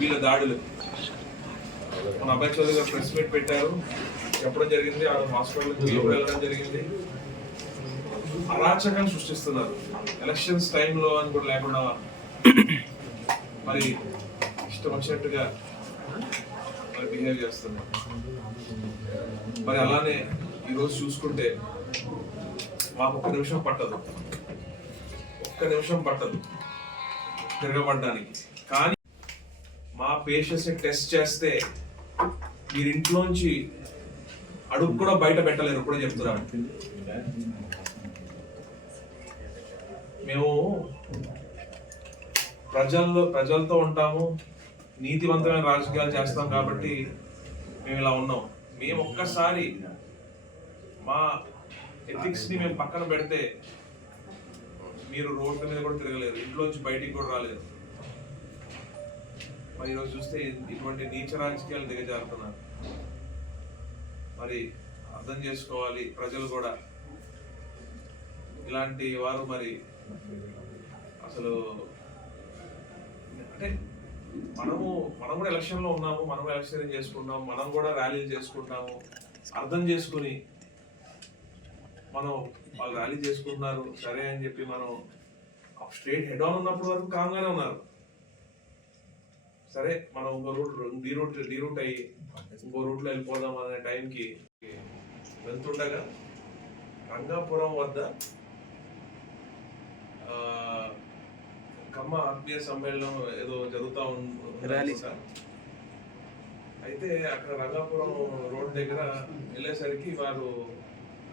వీళ్ళ దాడులు. మన అబ్బాయి చౌదరి గారు ప్రెస్ మీట్ పెట్టారు. చెప్పడం జరిగింది ఆ హాస్పిటల్కి వెళ్ళడం జరిగింది. అరాచకాన్ని సృష్టిస్తున్నారు. ఎలక్షన్స్ టైంలో అని కూడా లేకుండా మరి ఇష్టం వచ్చినట్టుగా మరి బిహేవ్ చేస్తున్నారు. మరి అలానే ఈరోజు చూసుకుంటే మాకు ఒక్క నిమిషం పట్టదు. ఒక్క నిమిషం పట్టదు తిరగబడ్డానికి. కానీ మా పేషెంట్స్ని టెస్ట్ చేస్తే మీరు ఇంట్లోంచి అడుగు కూడా బయట పెట్టలేరు కూడా చెప్తున్నారు మేము ప్రజల్లో ప్రజలతో ఉంటాము నీతివంతమైన రాజకీయాలు చేస్తాం కాబట్టి మేము ఇలా ఉన్నాం. మేము ఒక్కసారి మా ఎథిక్స్ని మేము పక్కన పెడితే మీరు రోడ్ల మీద కూడా తిరగలేరు ఇంట్లోంచి బయటికి కూడా రాలేరు మరి ఈరోజు చూస్తే ఇటువంటి నీచ రాజకీయాలు దిగజారుతున్నారు. మరి అర్థం చేసుకోవాలి ప్రజలు కూడా. ఇలాంటి వారు మరి అసలు అంటే మనము మనం కూడా ఎలక్షన్లో ఉన్నాము మనం ఎలక్షన్ చేసుకుంటాము మనం కూడా ర్యాలీలు చేసుకుంటాము అర్థం చేసుకుని మనం వాళ్ళు ర్యాలీ చేసుకుంటున్నారు సరే అని చెప్పి మనం స్ట్రేట్ హెడ్ ఆన్ ఉన్నప్పటి వరకు కామ్గానే ఉన్నారు. సరే మనం ఇంకో route D route D route అయ్యి ఇంకో రూట్లో వెళ్ళిపోదాం అనే టైంకి వెళ్తుండగా రంగాపురం వద్ద కమ్మ ఆత్మీయ సమ్మేళనం ఏదో జరుగుతా ఉంది ర్యాలీ. సార్ అయితే అక్కడ రంగాపురం రోడ్ దగ్గర వెళ్ళేసరికి వారు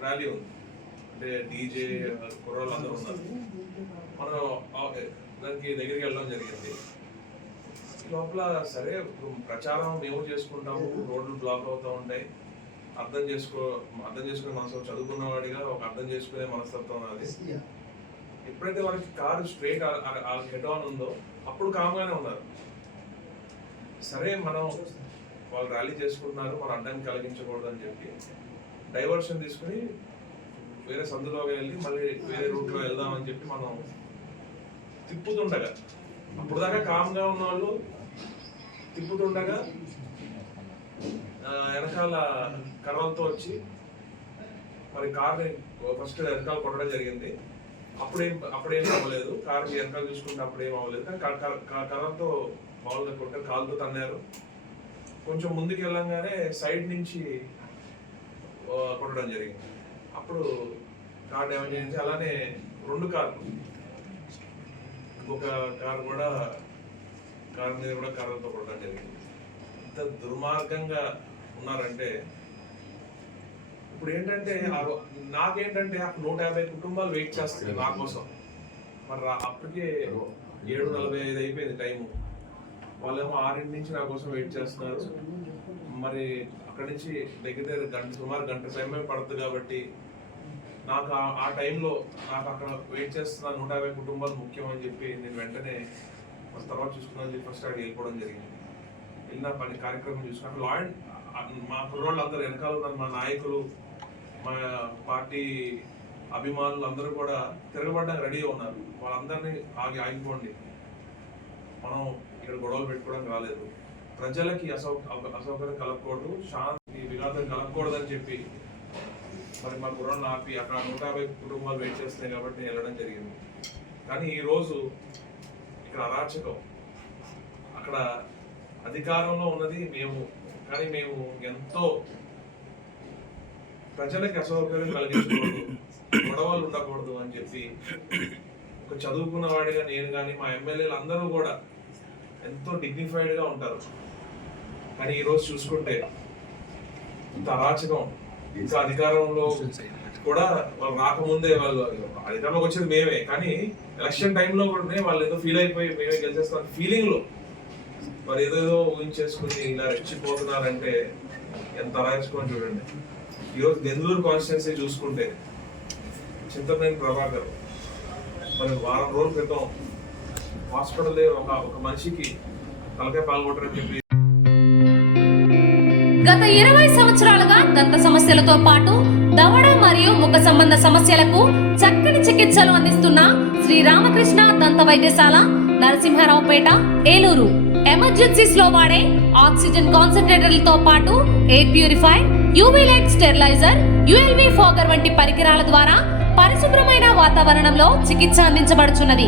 ర్యాలీ ఉంది. అంటే డీజే కుర్రాళ్ళు అందరూ ఉన్నారు మనం దానికి దగ్గరికి వెళ్ళడం జరిగింది. లోపల సరే ప్రచారం మేము చేసుకుంటాము రోడ్లు బ్లాక్ అవుతూ ఉంటాయి. అర్థం చేసుకో అర్థం చేసుకునే మనసు చదువుకున్నవాడిగా ఒక అర్థం చేసుకునే మనస్తత్వం అది ఎప్పుడైతే వాళ్ళకి కారు స్ట్రైట్ హెడ్ ఆన్ ఉందో అప్పుడు కామ్గానే ఉన్నారు. సరే మనం వాళ్ళు ర్యాలీ చేసుకుంటున్నారు మనం అడ్డానికి కలిగించకూడదు అని చెప్పి డైవర్షన్ తీసుకుని వేరే సందులో వెళ్ళి మళ్ళీ వేరే రూట్లో వెళ్దామని చెప్పి మనం తిప్పుతుండగా. అప్పుడు దాకా కామ్గా ఉన్న వాళ్ళు తిప్పుతుండగా వెనకాల కర్రలతో వచ్చి మరి కార్ని ఫస్ట్ వెనకాల కొట్టడం జరిగింది. అప్పుడేం అప్పుడేం అవ్వలేదు. కార్ వెనకాల చూసుకుంటే అప్పుడేం అవ్వలేదు. కానీ కర్ర- కర్రతో మామూలుగా కొట్టారు కాలుతో తన్నారు. కొంచెం ముందుకు వెళ్ళంగానే సైడ్ నుంచి కొట్టడం జరిగింది. అప్పుడు కార్ డ్యామేజ్ అయింది అలానే రెండు కార్లు. ఇంకొక కార్ కూడా కార్ మీద కూడా కర్రలతో కొట్టడం జరిగింది. ఇంత దుర్మార్గంగా ఉన్నారంటే ఇప్పుడు ఏంటంటే నాకేంటంటే ఆ నూట యాభై కుటుంబాలు వెయిట్ చేస్తుంది నా కోసం. మరి అప్పటికే ఏడు నలభై ఐదు అయిపోయింది టైము. వాళ్ళేమో ఆరింటి నుంచి నా కోసం వెయిట్ చేస్తున్నారు. మరి అక్కడి నుంచి దగ్గర దగ్గర గంట సుమారు గంట సమయం పడుతుంది కాబట్టి నాకు ఆ- టైంలో నాకు అక్కడ వెయిట్ చేస్తున్న నూట యాభై కుటుంబాలు ముఖ్యం అని చెప్పి నేను వెంటనే తర్వాత చూసుకున్నాను చెప్పి ఫస్ట్ అక్కడికి వెళ్ళిపోవడం జరిగింది. వెళ్ళిన పని కార్యక్రమం చూసుకున్నాను లా అండ్ మా కుర్రోళ్ళు అందరూ వెనకాల ఉన్నారు మా నాయకులు మా పార్టీ అభిమానులు అందరూ కూడా తిరగబడడానికి రెడీ ఉన్నారు. వాళ్ళందరినీ ఆగి ఆగిపోండి. మనం ఇక్కడ గొడవలు పెట్టుకోవడం రాలేదు ప్రజలకి అసౌ అసౌకర్యం కలగకూడదు శాంతి విఘాతం కలగకూడదు అని చెప్పి మరి మా కుర్రాన్ని ఆపి అక్కడ నూట యాభై కుటుంబాలు వెయిట్ చేస్తున్నాయి కాబట్టి నేను వెళ్ళడం జరిగింది. కానీ ఈ రోజు ఇక్కడ అరాచకం. అక్కడ అధికారంలో ఉన్నది మేము. కానీ మేము ఎంతో ప్రజలకి అసౌకర్యం కలిగించకూడదు గొడవలు ఉండకూడదు అని చెప్పి ఒక చదువుకున్న వాడిగా నేను కానీ మా ఎమ్మెల్యేలు అందరూ కూడా ఎంతో డిగ్నిఫైడ్గా ఉంటారు. కానీ ఈరోజు చూసుకుంటే ఇంత అరాచకం. ఇంత అధికారంలో కూడా వాళ్ళు రాకముందే వాళ్ళు అధికారంలోకి వచ్చేది మేమే. కానీ ఎలక్షన్ టైంలో కూడా వాళ్ళు ఏదో ఫీల్ అయిపోయి మేమే గెలిచేస్తాం ఫీలింగ్లో మరి ఏదేదో ఊహించేసుకుని ఇలా రెచ్చిపోతున్నారంటే ఎంత అరాచకం చూడండి. ఈరోజు దెందులూరు కాన్స్టిట్యున్సీ చూసుకుంటే చింతనేని ప్రభాకర్ మరి వారం రోజుల క్రితం హాస్పిటల్ ఒక ఒక మనిషికి తలకాయ పాల్గొట్టరని చెప్పి గత ఇరవై సంవత్సరాలుగా దంత సమస్యలతో పాటు దవడ మరియు ముఖ సంబంధ సమస్యలకు చక్కని చికిత్సలు అందిస్తున్న శ్రీ రామకృష్ణ దంత వైద్యశాల నరసింహారావుపేట ఏలూరు. ఎమర్జెన్సీస్లో వాడే ఆక్సిజన్ కాన్సన్ట్రేటర్లతో పాటు air purify UV light sterilizer ULV fogger వంటి పరికరాల ద్వారా పరిశుభ్రమైన వాతావరణంలో చికిత్స అందించబడుచున్నది.